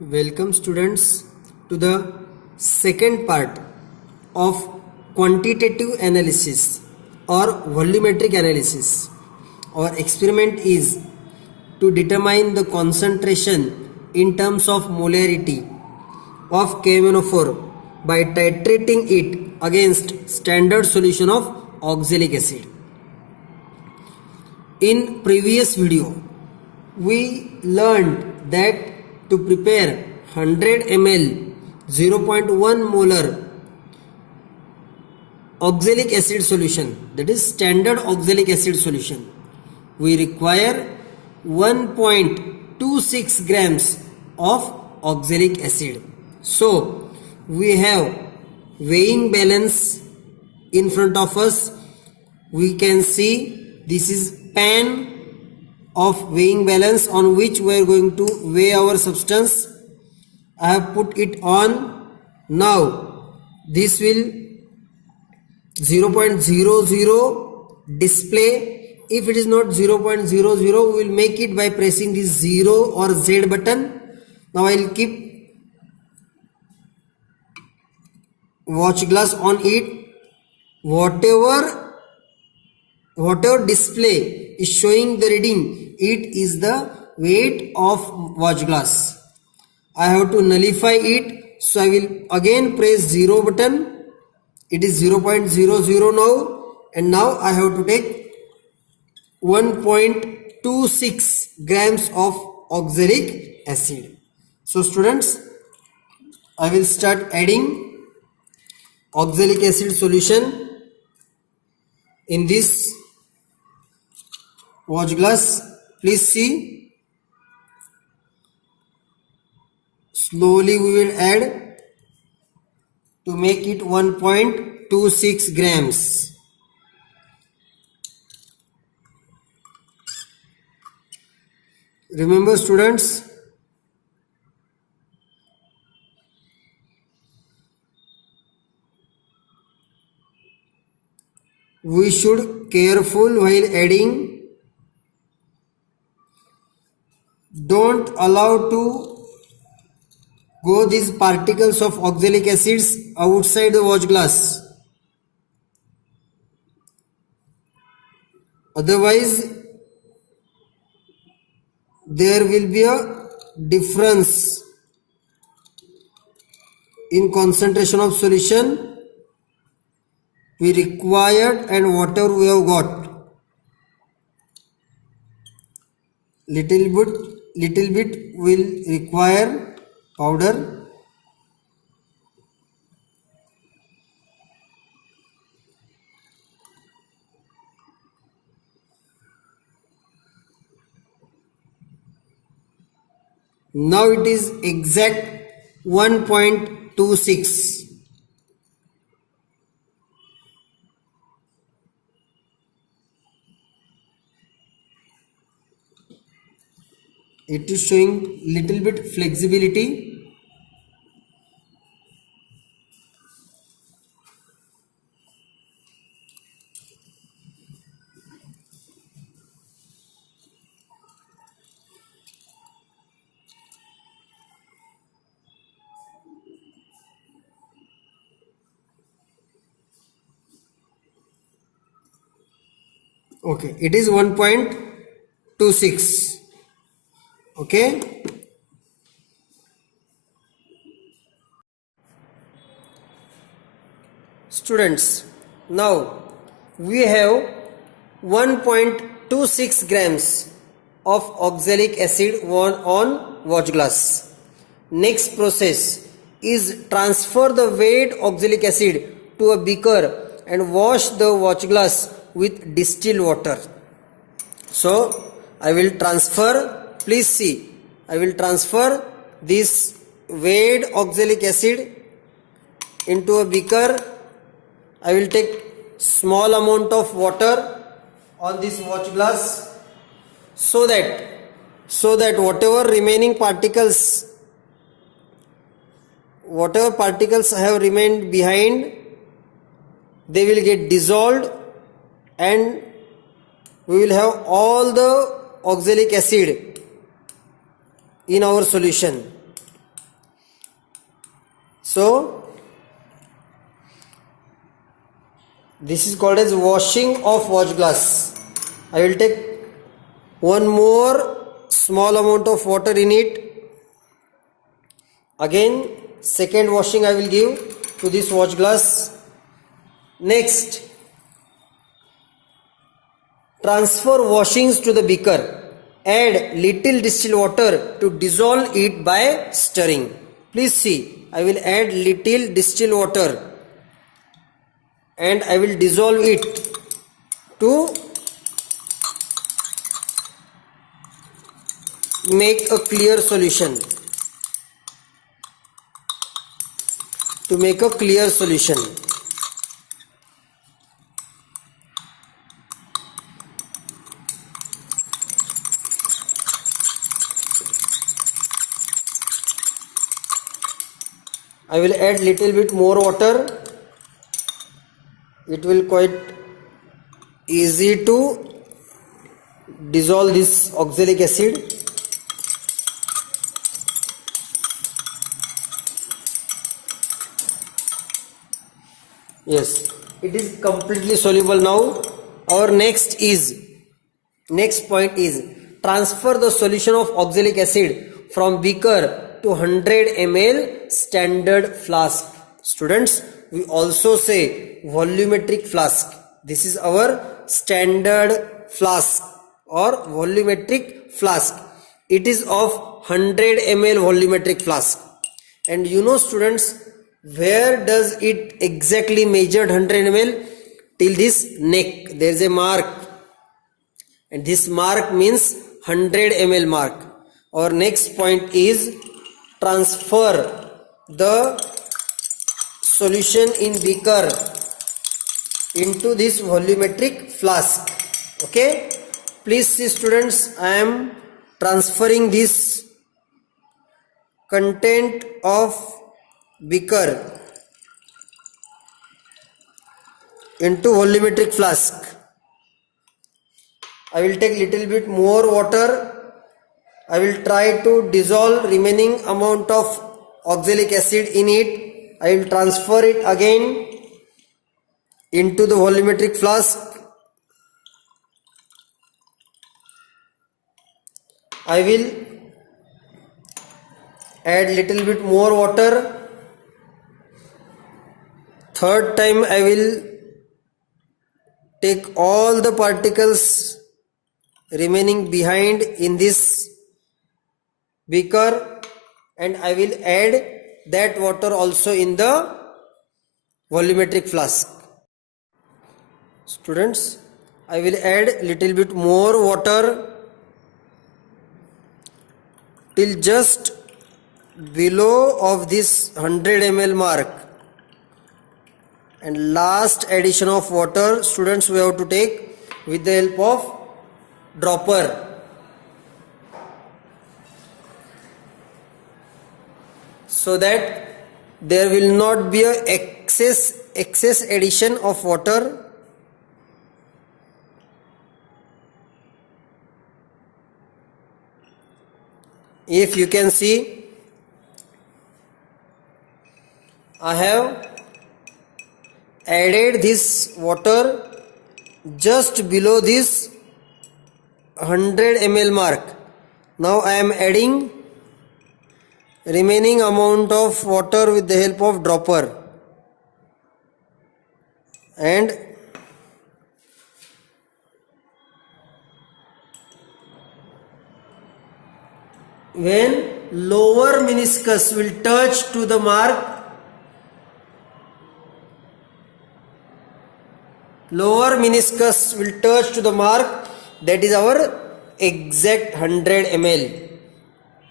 Welcome students to the second part of quantitative analysis or volumetric analysis. Our experiment is to determine the concentration in terms of molarity of KMnO4 by titrating it against standard solution of oxalic acid. In previous video, we learned that to prepare 100 ml 0.1 molar oxalic acid solution, that is standard oxalic acid solution, we require 1.26 grams of oxalic acid. So we have weighing balance in front of us. We can see this is pan of weighing balance on which we are going to weigh our substance. I have put it on. Now this will 0.00 display. If it is not 0.00, we will make it by pressing this 0 or Z button. Now I will keep watch glass on it. Whatever display is showing the reading, it is the weight of watch glass. I have to nullify it, so I will again press 0 button. It is 0.00 now, and now I have to take 1.26 grams of oxalic acid. So students, I will start adding oxalic acid solution in this watch glass. Please see, slowly we will add to make it 1.26 grams. Remember students, we should careful while adding. Don't allow to go these particles of oxalic acids outside the watch glass. Otherwise, there will be a difference in concentration of solution we required and whatever we have got. Little bit will require powder. Now it is exact 1.26. It is showing little bit flexibility. Okay, it is 1.26. Okay, students, now we have 1.26 grams of oxalic acid on watch glass. Next process is transfer the weighed oxalic acid to a beaker and wash the watch glass with distilled water. So I will transfer, please see, I will transfer this weighed oxalic acid into a beaker. I will take small amount of water on this watch glass so that whatever remaining particles, have remained behind, they will get dissolved and we will have all the oxalic acid in our solution. So this is called as washing of watch glass. I will take one more small amount of water in it. Again second washing I will give to this watch glass. Next, transfer washings to the beaker. Add little distilled water to dissolve it by stirring. Please see, I will add little distilled water and I will dissolve it to make a clear solution. I will add little bit more water. It will quite easy to dissolve this oxalic acid. Yes, it is completely soluble now. Our next point is transfer the solution of oxalic acid from beaker to 100 ml standard flask. Students, we also say volumetric flask. This is our standard flask or volumetric flask. It is of 100 ml volumetric flask. And you know students, where does it exactly measured 100 ml? Till this neck there is a mark, and this mark means 100 ml mark. Our next point is transfer the solution in beaker into this volumetric flask. Okay, please see students, I am transferring this content of beaker into volumetric flask. I will take little bit more water. I will try to dissolve remaining amount of oxalic acid in it. I will transfer it again into the volumetric flask. I will add little bit more water. Third time I will take all the particles remaining behind in this beaker and I will add that water also in the volumetric flask. Students, I will add little bit more water till just below of this 100 ml mark, and last addition of water students we have to take with the help of dropper. So that there will not be a excess addition of water. If you can see, I have added this water just below this 100 ml mark. Now I am adding remaining amount of water with the help of dropper, and when lower meniscus will touch to the mark, that is our exact 100 ml.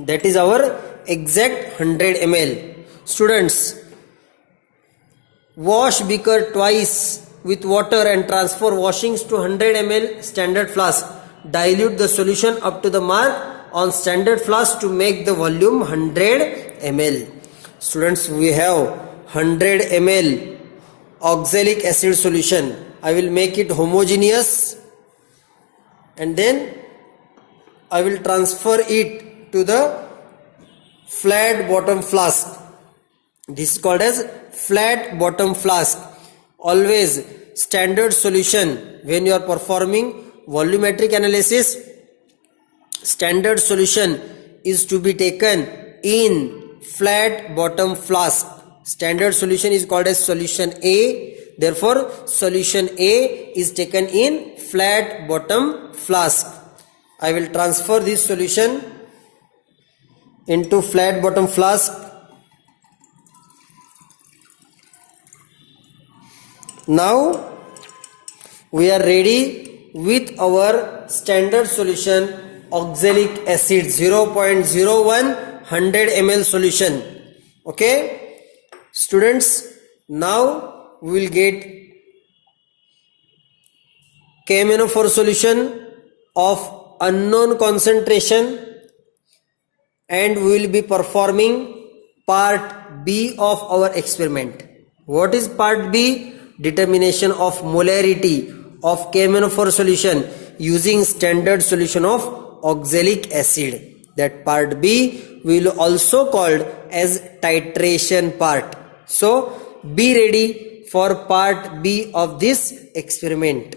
That is our exact 100 ml. Students, wash beaker twice with water and transfer washings to 100 ml standard flask. Dilute the solution up to the mark on standard flask to make the volume 100 ml. Students, we have 100 ml oxalic acid solution. I will make it homogeneous and then I will transfer it to the flat bottom flask. This is called as flat bottom flask. Always standard solution when you are performing volumetric analysis, standard solution is to be taken in flat bottom flask. Standard solution is called as solution A. Therefore, solution A is taken in flat bottom flask. I will transfer this solution into flat bottom flask. Now we are ready with our standard solution, oxalic acid 0.01 100 ml solution. Okay students, now we will get KMnO4 solution of unknown concentration, and we will be performing part B of our experiment. What is part B? Determination of molarity of KMnO4 solution using standard solution of oxalic acid. That part B will also called as titration part. So be ready for part B of this experiment.